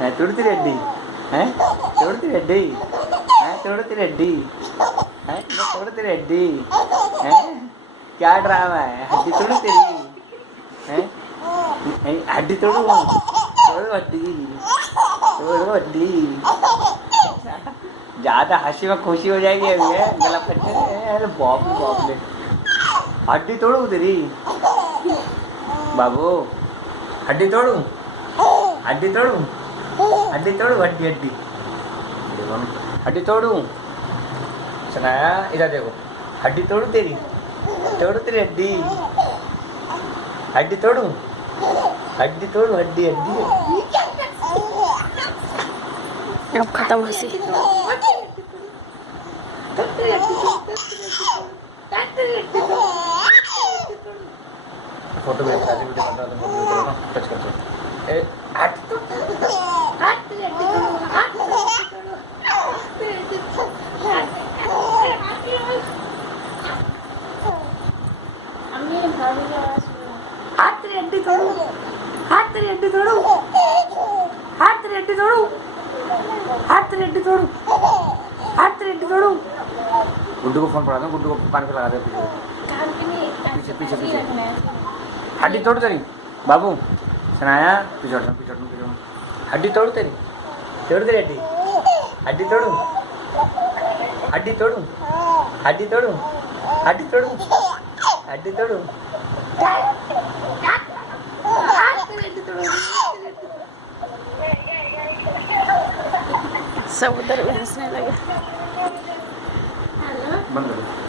तुड़ती रेड्डी हैं, तुड़ती रेड्डी हैं, तुड़ती रेड्डी हैं, तुड़ती रेड्डी हैं। क्या ड्रामा है? हड्डी तोड़ू तेरी हैं, हड्डी तोड़ू, तोड़ो हड्डी, तोड़ो हड्डी। ज्यादा हंसी में खुशी हो जाएगी अभी है, गला पट्टे। अरे बाप रे बाप रे, हड्डी तोड़ू तेरी बाबू, हड्डी तोड़ू, हड्डी तोड़ू, हड्डी तोड़ू, हड्डी हड्डी हड्डी तोड़ू। सुनाया, इधर देखो, हड्डी तोड़ू तेरी, तोड़ू तेरी हड्डी, हड्डी तोड़ू, हड्डी तोड़ू, हड्डी हड्डी। अब खत्म हंसी। फोटो भी अच्छा वीडियो बना दो, फोटो करो ना, टच कर दो। ए हट, हाथ रेड्डी तोड़ू, हाथ रेड्डी तोड़ू, हाथ रेड्डी तोड़ू, हाथ रेड्डी तोड़ू, हाथ रेड्डी तोड़ू। गुड्डू को फोन पड़ा दो, गुड्डू को पानी पे लगा दे पीछे पीछे पीछे पीछे। हड्डी तोड़ तेरी बाबू, सुनाया, पीछे हटना, पीछे हटना, पीछे हटना। हड्डी तोड़ तेरी, तोड़ तेरी हड्डी, हड्डी तोड़ू, हड्डी तोड़ू, हड्डी तोड़ू, हड्डी तोड़ू, हड्डी तोड़ू। सब उधर हंसने लगे। बंद करो।